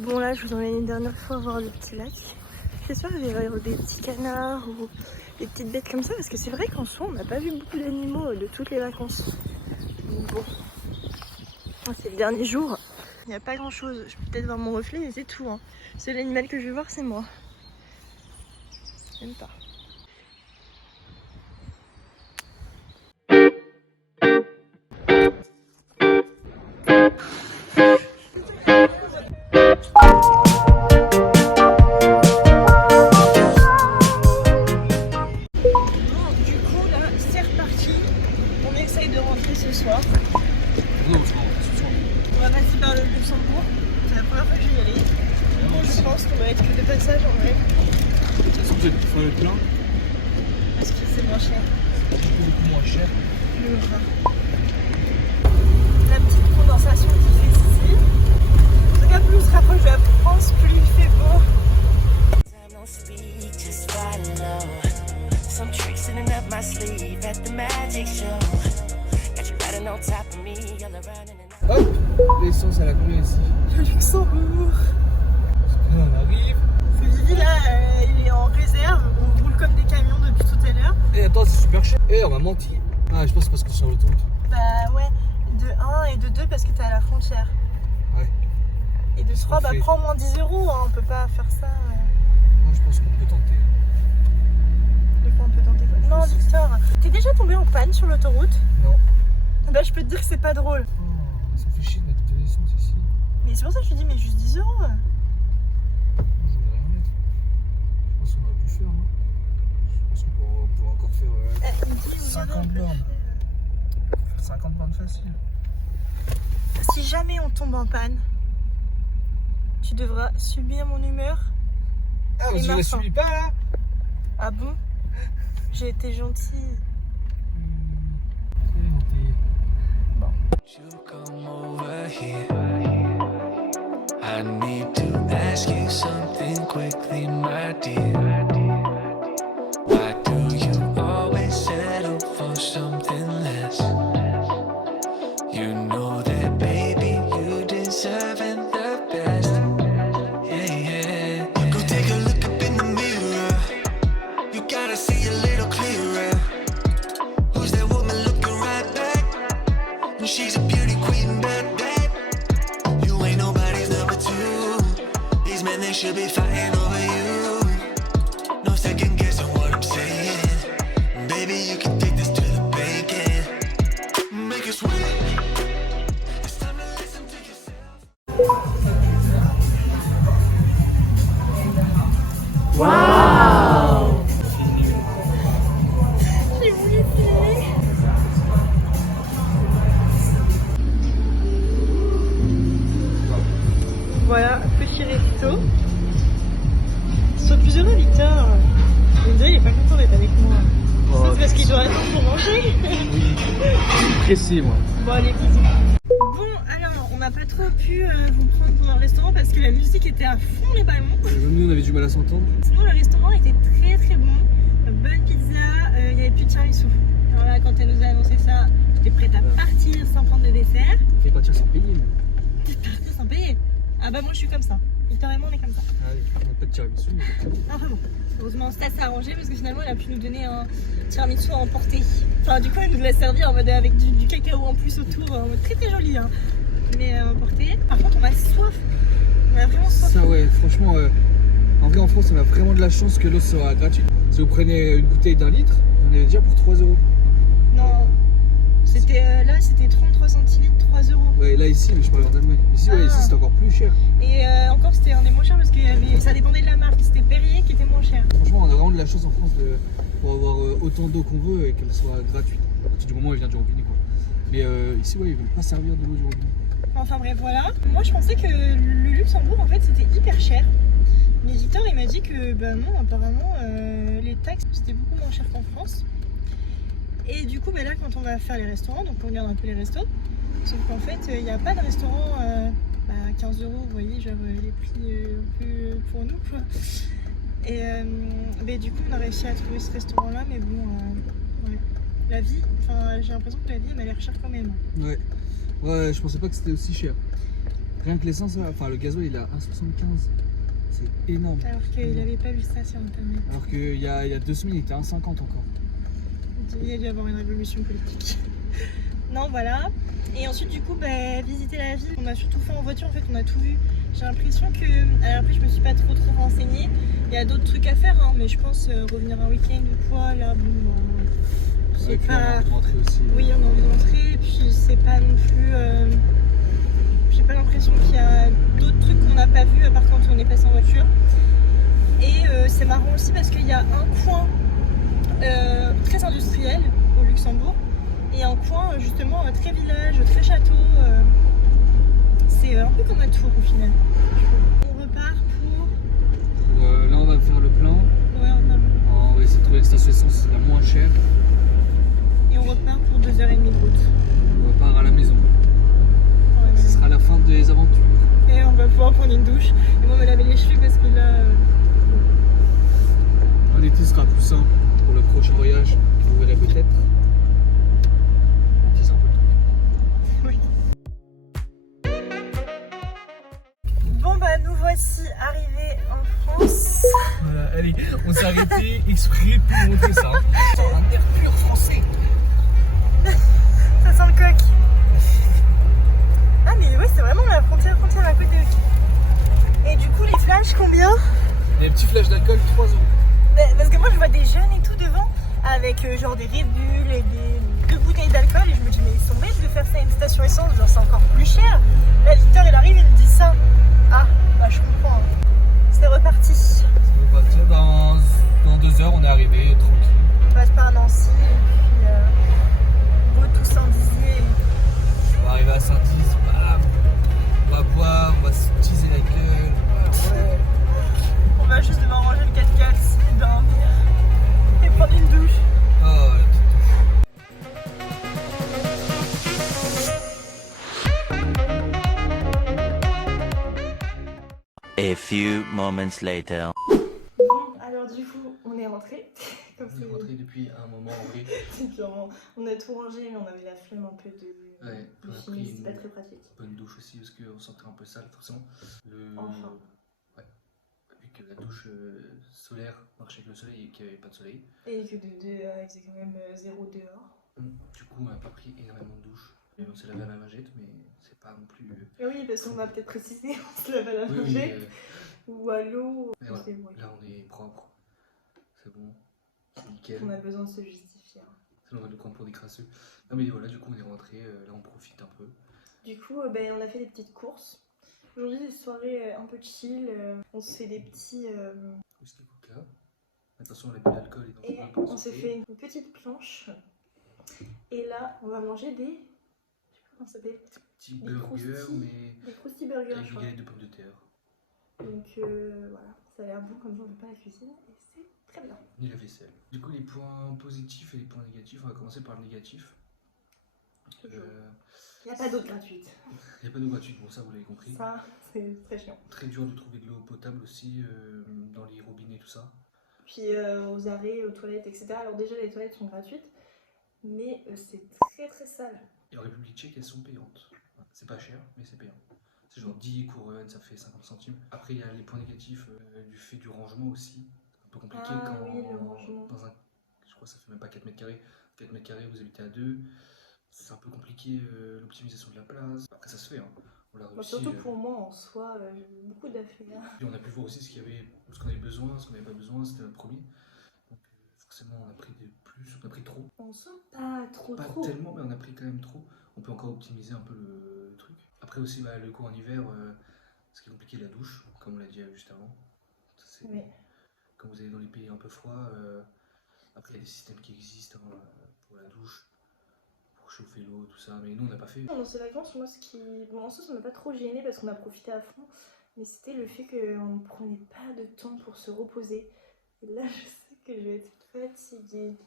Bon là je vous emmène une dernière fois voir le petit lac. J'espère qu'il va y avoir des petits canards ou des petites bêtes comme ça parce que c'est vrai qu'en soi on n'a pas vu beaucoup d'animaux de toutes les vacances. Donc bon, c'est le dernier jour. Il n'y a pas grand chose. Je peux peut-être voir mon reflet mais c'est tout. Hein. Seul animal que je vais voir c'est moi. J'aime pas. Ce soir. Non, ce soir. On va passer par le Luxembourg. C'est la première fois que je vais y aller. Bon, je pense qu'on va être que de passage en vrai. Est-ce que vous êtes faire le plein? Parce que c'est moins cher. Beaucoup moins cher. Le rat. La petite condensation qui fait ici. En tout cas, plus on se rapproche de la France, plus il fait beau. Hop, l'essence elle a combien ici? Le Luxembourg. On arrive. Vivi là, il est en réserve. On roule comme des camions depuis tout à l'heure. Eh attends, c'est super cher. Eh, on m'a menti. Ah, je pense que c'est parce que c'est sur l'autoroute. Bah ouais, de 1 et de 2 parce que t'es à la frontière. Ouais. Et de 3, bah prends au moins 10 €, hein, on peut pas faire ça. Moi je pense qu'on peut tenter. De quoi on peut tenter quoi? Non, Victor, t'es déjà tombé en panne sur l'autoroute? Non. Bah je peux te dire que c'est pas drôle. Oh, ça fait chier de mettre de l'essence ici. Mais c'est pour ça que je te dis, mais juste 10 €. Moi je voudrais rien mettre. Je pense qu'on aurait pu faire. Hein. Je pense qu'on pourrait encore faire Il dit, 50 bornes. 50 bornes facile. Si jamais on tombe en panne, tu devras subir mon humeur. Ah, mais Et tu ne ma la faim. subis pas là? Ah bon? J'ai été gentille. Très gentil. You come over here. I need to ask you something quickly, my dear. Why do you always settle for something less? You know that, baby, you deserve the best. Yeah, yeah. Go take a look up in the mirror. You gotta see a little clearer. Who's that woman looking right back? And she's a beauty queen, bad. You ain't nobody's number two. These men, they should be fighting over you. No second guessing what I'm saying. Baby, you can take this to the bank and make it sweet. It's time to listen to yourself. Wow! J'ai voulu filmer. Voilà, petit resto. Ils sont plus heureux, Victor. On dirait il est pas content d'être avec moi. Oh, C'est parce qu'il doit attendre pour manger. oui, je suis pressé moi. Bon, allez, bisous. Bon, alors, on n'a pas trop pu vous prendre pour un restaurant parce que la musique était à fond les ballons. Nous on avait du mal à s'entendre. Sinon, le restaurant était très très bon. Bonne pizza, il n'y avait plus de tiramisu. Alors là, quand elle nous a annoncé ça, j'étais prête à partir sans prendre de dessert. Fais partir sans payer. Partir sans payer. Ah bah moi je suis comme ça. Victor et moi on est comme ça. Allez, on n'a pas de tiramisu. Enfin bon. Heureusement Stas s'est arrangé parce que finalement elle a pu nous donner un tiramisu à emporter. Enfin du coup elle nous l'a servi en mode avec du cacao en plus autour, en mode très très joli hein. Mais à emporter. Par contre on a soif. On a vraiment soif. Ça ouais, franchement, en vrai en France on a vraiment de la chance que l'eau soit gratuite. Si vous prenez une bouteille d'1 litre, on est déjà pour 3 €. Non. C'était là c'était 33 centilitres, 3 €. Ouais, là ici, mais je parle en Allemagne. Ici, ouais, ici c'est encore plus cher. Et encore c'était un des moins chers parce que ça dépendait de la marque. C'était Perrier qui était moins cher. Franchement, on a vraiment de la chance en France pour avoir autant d'eau qu'on veut et qu'elle soit gratuite. À partir du moment où elle vient du robinet quoi. Mais ici, ouais, ils veulent pas servir de l'eau du robinet. Enfin bref, voilà. Moi je pensais que le Luxembourg en fait c'était hyper cher. Mais Victor il m'a dit que bah non, apparemment les taxes c'était beaucoup moins cher qu'en France. Et du coup, bah là quand on va faire les restaurants, donc on regarde un peu les restos, sauf qu'en fait il n'y a pas de restaurant à 15 €, vous voyez, genre les prix un peu pour nous quoi. Et bah, du coup on a réussi à trouver ce restaurant là, mais bon, ouais. La vie, enfin j'ai l'impression que la vie m'a l'air chère quand même. Ouais. Ouais, je pensais pas que c'était aussi cher. Rien que l'essence, enfin le gasoil il est à 1,75. C'est énorme. Alors qu'il n'avait pas vu ça sur internet. Alors qu'il y a 2 semaines il était à 1,50 encore. Il y a dû y avoir une révolution politique. Non, voilà. Et ensuite, du coup, visiter la ville. On a surtout fait en voiture, en fait, on a tout vu. J'ai l'impression que. Alors après, je me suis pas trop renseignée. Il y a d'autres trucs à faire, hein, mais je pense revenir un week-end ou quoi, là, bon, c'est Puis on a pas. envie de rentrer aussi. Oui, on a envie de rentrer, puis c'est pas non plus. J'ai pas l'impression qu'il y a d'autres trucs qu'on n'a pas vus à part quand on est passé en voiture. Et c'est marrant aussi parce qu'il y a un coin très industriel au Luxembourg et un coin justement très village, très château. C'est un peu comme un tour au final. On repart pour. Là on va faire le plein. Ouais, On va essayer de trouver une station essence la moins chère. et on repart pour 2h30 de route. On repart à la maison. Ouais, Ce sera la fin des aventures. et on va pouvoir prendre une douche. Et moi me laver les cheveux parce que là. En été ce sera plus simple pour le prochain voyage. Vous verrez peut-être. On tease un peu le truc. Oui. Bon nous voici arrivés en France. Voilà, allez, on s'est arrêté exprès pour vous montrer ça. Sur un air pur français. Ça sent le coq. Ah mais oui, c'est vraiment la frontière à côté. Et du coup les flashs combien? Les petits flashs d'alcool 3 €. Parce que moi je vois des jeunes et tout devant avec genre des Red Bull et des 2 bouteilles d'alcool et je me dis mais ils sont bêtes de faire ça à une station essence, genre c'est encore plus cher. Là Victor il arrive il me dit ça. Ah bah je comprends. Hein. C'est reparti. On va partir dans 2 heures, on est arrivé tranquille. On passe par Nancy et puis beau tout Saint-Dizier. On va arriver à Saint-Diz, bam. On va boire, on va se teaser la gueule. Ouais. On va juste devoir ranger le 4x4, dormir et prendre une douche. Oh, la petite douche. A few moments later. Bon, alors du coup, on est rentré. On est rentré depuis un moment en vrai. On a tout rangé, mais on avait la flemme un peu de On a filmer, pris c'était pas très pratique. une bonne douche aussi parce qu'on sentait un peu sale forcément. Enfin. Ouais. Vu que la douche solaire marchait avec le soleil et qu'il n'y avait pas de soleil. Et que il faisait quand même 0 dehors. Du coup, on n'a pas pris énormément de douches. Et on s'est lavé à la lingette, mais c'est pas non plus. Oui, parce qu'on va peut-être préciser, on se lave à la lingette ou à l'eau. Voilà. Là, on est propre. C'est bon. C'est nickel. On a besoin de se justifier. Sinon, on va nous prendre pour des crasseux. Non, mais voilà, du coup, on est rentré. Là, on profite un peu. Du coup, on a fait des petites courses. Aujourd'hui, des soirées un peu chill. On se fait des petits. Whisky coca. Attention, l'abus d'alcool est Et dangereux pour la on s'est santé. fait une petite planche. Et là, on va manger des. Je sais pas comment ça s'appelle. Petit Des burger, croustilles. mais Des croustilles burgers, avec je une crois. galette de pommes de terre. Donc voilà, ça a l'air bon comme ça, on ne fait pas la cuisine. Et c'est très bien. Ni la vaisselle. Du coup, les points positifs et les points négatifs, on va commencer par le négatif. Toujours. Il n'y a pas d'eau gratuite. Il n'y a pas d'eau gratuite, bon ça vous l'avez compris. Ça, c'est très chiant. Très dur de trouver de l'eau potable aussi dans les robinets tout ça. Puis aux arrêts, aux toilettes, etc. Alors déjà les toilettes sont gratuites, mais c'est très très sale. Et en République tchèque elles sont payantes. C'est pas cher mais c'est payant. C'est genre 10 couronnes, ça fait 50 centimes. Après il y a les points négatifs du fait du rangement aussi. C'est un peu compliqué quand oui, le rangement. dans un, je crois que ça fait même pas 4 mètres carrés. 4 mètres carrés vous habitez à 2. C'est un peu compliqué l'optimisation de la place. Après ça se fait hein. On l'a réussi. Surtout pour moi en soi, j'ai beaucoup d'affaires. Et on a pu voir aussi ce qu'on avait besoin, ce qu'on n'avait pas besoin, c'était notre premier. Donc forcément on a pris on a pris trop. On sent pas trop. Tellement, mais on a pris quand même trop. On peut encore optimiser un peu le truc. Après aussi le cours en hiver, ce qui est compliqué, la douche, comme on l'a dit juste avant. Oui. Quand vous allez dans les pays un peu froids, après il y a des systèmes qui existent hein, pour la douche, pour chauffer l'eau, tout ça, mais nous on n'a pas fait. Dans ces vacances, moi en soi ça m'a pas trop gêné parce qu'on a profité à fond, mais c'était le fait qu'on ne prenait pas de temps pour se reposer. Et là je sais que je vais être fatiguée.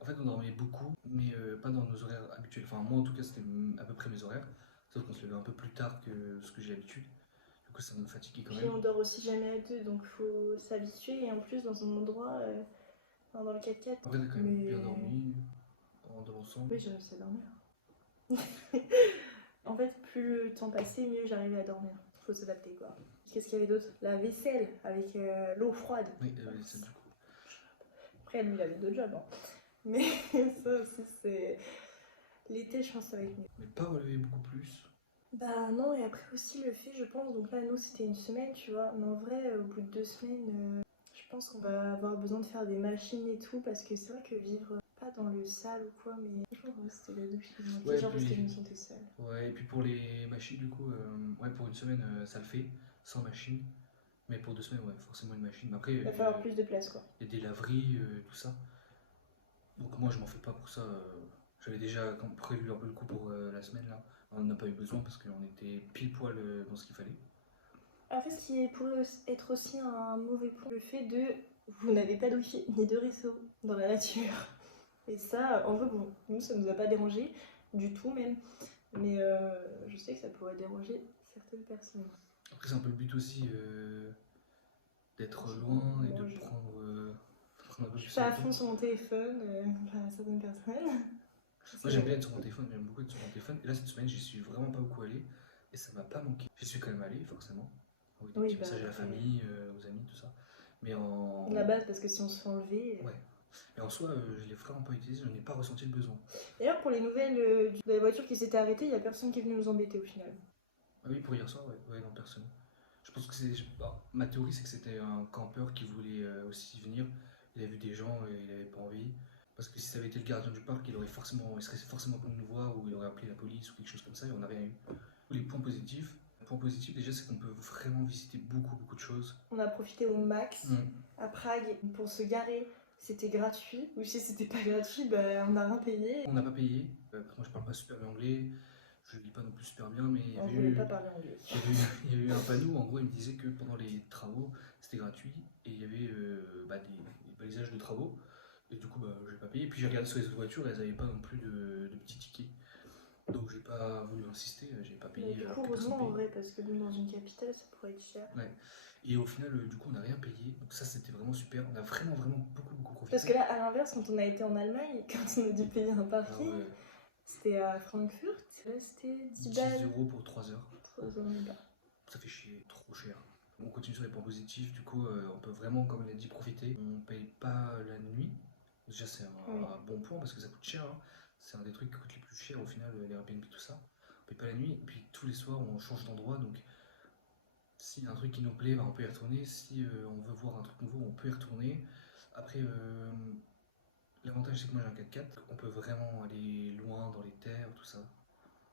En fait on dormait beaucoup, mais pas dans nos horaires habituels. Enfin moi en tout cas c'était à peu près mes horaires, sauf qu'on se levait un peu plus tard que ce que j'ai l'habitude. Du coup ça me fatiguait quand même. Puis on dort aussi jamais à deux, donc faut s'habituer, et en plus dans un endroit, dans le 4x4. En vrai on a quand même bien dormi, en dansant. Oui, je sais dormir. En fait, plus le temps passait, mieux j'arrivais à dormir. Faut s'adapter quoi. Qu'est-ce qu'il y avait d'autre? La vaisselle avec l'eau froide. Oui, ça du coup. Après, lui, il avait d'autres jobs. Hein. Mais ça aussi, c'est. L'été, je pense que ça va être mieux. Mais pas relever beaucoup plus. Bah non, et après aussi le fait, je pense, donc là, nous, c'était une semaine, tu vois. Mais en vrai, au bout de 2 semaines, je pense qu'on va avoir besoin de faire des machines et tout. Parce que c'est vrai que vivre, pas dans le sale ou quoi, mais franchement, c'était la douche qui me manquait. Ouais, genre parce que puis- je me sentais seule. Ouais, et puis pour les machines, du coup, ouais, pour une semaine, ça le fait, sans machine. Mais pour 2 semaines, ouais, forcément une machine. Mais après, Il va falloir plus de place, quoi. il y a des laveries, tout ça. Donc moi, je m'en fais pas pour ça. J'avais déjà prévu un peu le coup pour la semaine, là. On n'a pas eu besoin parce qu'on était pile poil dans ce qu'il fallait. Après, ce qui pourrait être aussi un mauvais point, le fait de vous n'avez pas de wifi ni de réseau dans la nature. Et ça, en vrai, bon, nous, ça nous a pas dérangé du tout même. Mais je sais que ça pourrait déranger certaines personnes. Après, c'est un peu le but aussi d'être loin et de Moi, prendre un peu je plus suis pas à le temps. fond sur mon téléphone, à certaines personnes. Moi, j'aime bien être sur mon téléphone, j'aime beaucoup être sur mon téléphone. Et là, cette semaine, j'y suis vraiment pas beaucoup allé. Et ça m'a pas manqué. J'y suis quand même allé, forcément. Envoyer des Oui, petits bah, messages à la après. famille, aux amis, tout ça. Mais en. La base, parce que si on se fait enlever. Ouais. Mais en soi, je l'ai vraiment pas utilisé, j'en ai pas ressenti le besoin. D'ailleurs, pour les nouvelles de la voiture qui s'était arrêtée, il y a personne qui est venu nous embêter au final. Ah oui, pour hier soir, ouais, ouais, non, personne. Je pense que c'est. Ma théorie, c'est que c'était un campeur qui voulait aussi venir. Il a vu des gens et il avait pas envie. Parce que si ça avait été le gardien du parc, il serait forcément venu nous voir ou il aurait appelé la police ou quelque chose comme ça et on n'a rien eu. Les points positifs. Le point positif, déjà, c'est qu'on peut vraiment visiter beaucoup de choses. On a profité au max Mm. à Prague pour se garer. C'était gratuit. Ou si c'était pas gratuit, bah, on n'a rien payé. On n'a pas payé. Moi, je parle pas super bien anglais. Je lis pas non plus super bien, mais il y On avait voulait eu. pas parler anglais. Il y avait eu un panneau, en gros, il me disait que pendant les travaux, c'était gratuit et il y avait des balisages de travaux. Et du coup, j'ai pas payé. Puis j'ai regardé sur les autres voitures, elles avaient pas non plus de petits tickets. Donc j'ai pas voulu insister, j'ai pas payé. Mais du alors coup, que personne heureusement en paye. vrai, parce que nous, dans une capitale, ça pourrait être cher. Et au final, du coup, on n'a rien payé. Donc ça, c'était vraiment super. On a vraiment beaucoup profité. Parce que là, à l'inverse, quand on a été en Allemagne, quand on a dû payer un Ah parking, ouais, c'était à Francfort, là, c'était 10 10 balles. euros pour 3 heures. 3 euros même pas. Ça fait chier, trop cher. On continue sur les points positifs, du coup, on peut vraiment, comme il a dit, profiter. On paye pas la nuit. Déjà, c'est un bon point parce que ça coûte cher. Hein. C'est un des trucs qui coûte les plus chers au final, les Airbnb, tout ça. On paye pas la nuit. Et puis tous les soirs, on change d'endroit. Donc, s'il y a un truc qui nous plaît, on peut y retourner. Si on veut voir un truc nouveau, on peut y retourner. Après, l'avantage, c'est que moi j'ai un 4x4. On peut vraiment aller loin dans les terres, tout ça.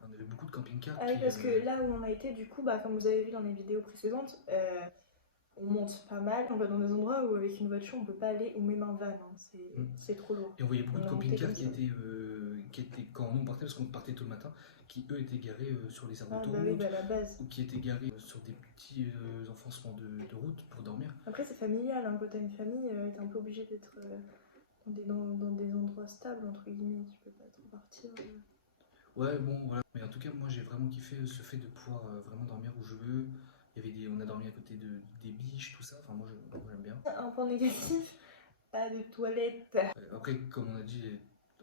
On avait beaucoup de camping-cars. Ah oui, parce que là où on a été, du coup, bah, comme vous avez vu dans les vidéos précédentes, on monte pas mal. On va dans des endroits où avec une voiture on peut pas aller, ou même un van, hein. C'est trop lourd. Et on voyait beaucoup de On a camping-cars monté qui étaient, quand nous on partait, parce qu'on partait tôt le matin, qui eux étaient garés sur les aires Ah bah d'autoroute, oui, bah, la base. ou qui étaient garés sur des petits enfoncements de route pour dormir. Après, c'est familial, hein. Quand t'as une famille, t'es un peu obligé d'être dans des endroits stables, entre guillemets. Tu peux pas trop partir. Ouais, bon, voilà. Mais en tout cas, moi j'ai vraiment kiffé ce fait de pouvoir vraiment dormir où je veux. On a dormi à côté des biches, tout ça. Enfin, moi j'aime bien. Un point négatif, pas de toilettes. Après, comme on a dit,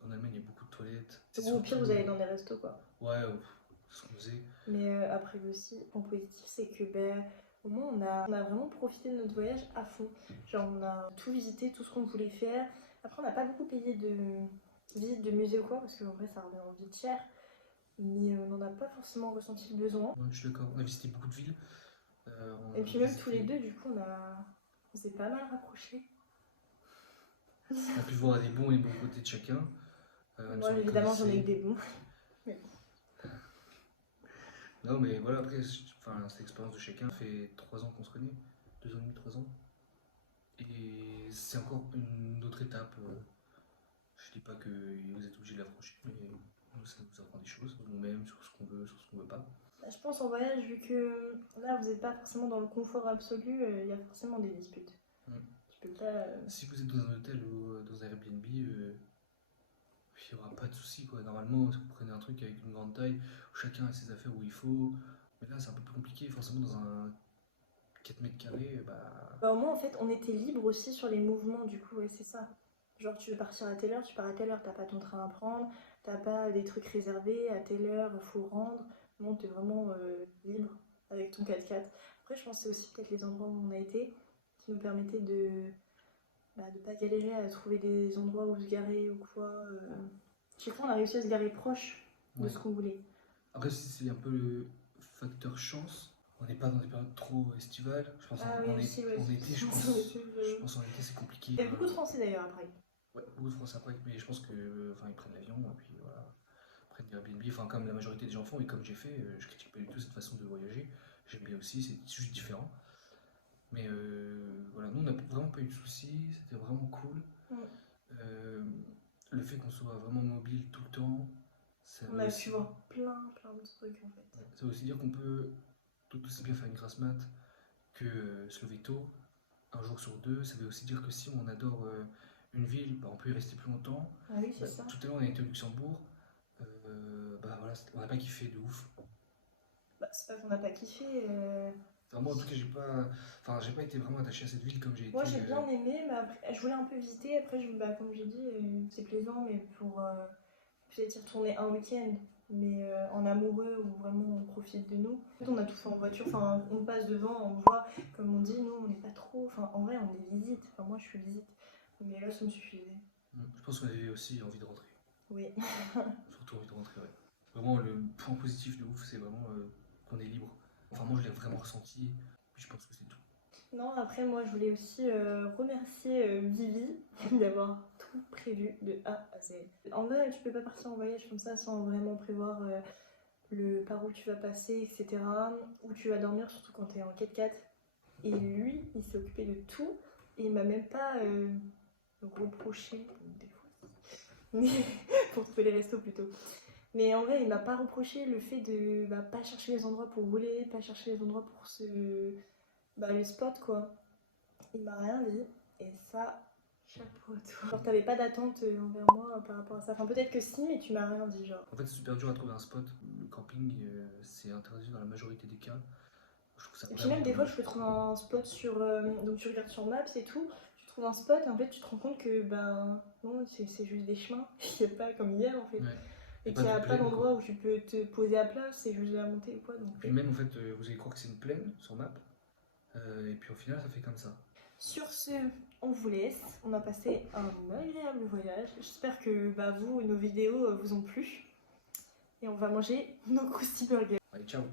en Allemagne il y a beaucoup de toilettes. Bon, au pire, vous allez dans des restos, quoi. Ouais, c'est ce qu'on faisait. Mais après aussi, le point positif, c'est que au moins on a vraiment profité de notre voyage à fond. Genre on a tout visité, tout ce qu'on voulait faire. Après on n'a pas beaucoup payé de visite de musée ou quoi, parce qu'en vrai ça revient vite cher. Mais on n'en a pas forcément ressenti le besoin. Ouais, je suis d'accord. On a visité beaucoup de villes. Et puis même tous les deux, du coup, on s'est pas mal rapprochés. On a pu voir les bons et les bons côtés de chacun. Moi évidemment j'en ai eu des bons. Non mais voilà, après, c'est l'expérience de chacun. Ça fait 3 ans qu'on se connaît, 2 ans et demi, 3 ans. Et c'est encore une autre étape. Je dis pas que vous êtes obligé de la franchir, mais nous, ça nous apprend des choses, nous-mêmes, sur ce qu'on veut, sur ce qu'on veut pas. Je pense en voyage, vu que là vous n'êtes pas forcément dans le confort absolu, il y a forcément des disputes. Tu peux pas. Si vous êtes dans un hôtel ou dans un Airbnb, il n'y aura pas de soucis quoi. Normalement, si vous prenez un truc avec une grande taille, où chacun a ses affaires où il faut, mais là c'est un peu plus compliqué, forcément dans un 4 mètres carrés, Au moins en fait on était libre aussi sur les mouvements, du coup, ouais, c'est ça. Genre tu veux partir à telle heure, tu pars à telle heure, t'as pas ton train à prendre, t'as pas des trucs réservés, à telle heure faut rendre. Non, t'es vraiment libre avec ton 4x4. Après, je pense que c'est aussi peut-être les endroits où on a été qui nous permettaient de pas galérer à trouver des endroits où se garer ou quoi. Chaque fois, on a réussi à se garer proche de Ouais. ce qu'on voulait. Après, si c'est un peu le facteur chance, on n'est pas dans des périodes trop estivales. Je pense Ah en, oui, en, aussi, é- ouais, en été, je pense, en été, je pense en été c'est compliqué. Il y avait beaucoup de Français d'ailleurs après. Ouais, beaucoup de Français après, mais je pense que, enfin, ils prennent l'avion et puis voilà, ils prennent des Airbnb. Enfin, comme la majorité des gens font et comme j'ai fait, je critique pas du tout cette façon de voyager. J'aime bien aussi, c'est juste différent. Mais voilà, nous on n'a vraiment pas eu de soucis, c'était vraiment cool. Mm. Le fait qu'on soit vraiment mobile tout le temps, ça On veut a aussi, pu voir plein de trucs en fait. ça veut aussi dire qu'on peut tout aussi bien faire une grasse mat que se lever tôt, un jour sur deux. Ça veut aussi dire que si on adore une ville, bah, on peut y rester plus longtemps. Ah oui, c'est Bah, ça. tout à l'heure on a été au Luxembourg, bah voilà, on n'a pas kiffé de ouf. Bah, c'est pas qu'on n'a pas kiffé. Enfin, moi en tout cas j'ai pas été vraiment attaché à cette ville comme j'ai été. Moi j'ai bien aimé, mais après, je voulais un peu visiter. Après, comme j'ai dit, c'est plaisant, mais pour peut-être y retourner un week-end, mais en amoureux où vraiment on profite de nous. En fait, on a tout fait en voiture, enfin on passe devant, on voit, comme on dit, nous on n'est pas trop. Enfin en vrai, on est visite. Enfin, moi je suis visite, mais là ça me suffisait. Je pense qu'on avait aussi envie de rentrer. Oui. Surtout envie de rentrer, ouais. Vraiment, le point positif de ouf, c'est vraiment qu'on est libre. Enfin, moi, je l'ai vraiment ressenti, puis je pense que c'est tout. Non, après, moi, je voulais aussi remercier Vivi d'avoir tout prévu de A à Z. En vrai, tu peux pas partir en voyage comme ça sans vraiment prévoir par où tu vas passer, etc. Où tu vas dormir, surtout quand t'es en 4x4. Et lui, il s'est occupé de tout. Et il m'a même pas reproché, des fois, mais pour trouver les restos plutôt. Mais en vrai, il m'a pas reproché le fait de pas chercher les endroits pour rouler, pas chercher les endroits pour les spots quoi. Il m'a rien dit et ça, chapeau à toi. Genre t'avais pas d'attente envers moi par rapport à ça. Enfin peut-être que si, mais tu m'as rien dit genre. En fait, c'est super dur à trouver un spot. Le camping, c'est interdit dans la majorité des cas. Je trouve ça Et puis vraiment même des fois, je dommage. peux trouver un spot sur. Donc tu regardes sur Maps et tout, tu trouves un spot et en fait tu te rends compte que non, c'est juste des chemins. Il n'y a pas comme hier en fait. Ouais. Et Et qu'il n'y a de pas plaine, d'endroit quoi. où tu peux te poser à plat, c'est juste de la montée ou quoi. Donc, Puis même, en fait, vous allez croire que c'est une plaine sur map. Et puis au final, ça fait comme ça. sur ce, on vous laisse. On a passé un agréable voyage. J'espère que vous, nos vidéos vous ont plu. Et on va manger nos Krusty Burgers. Allez, ciao!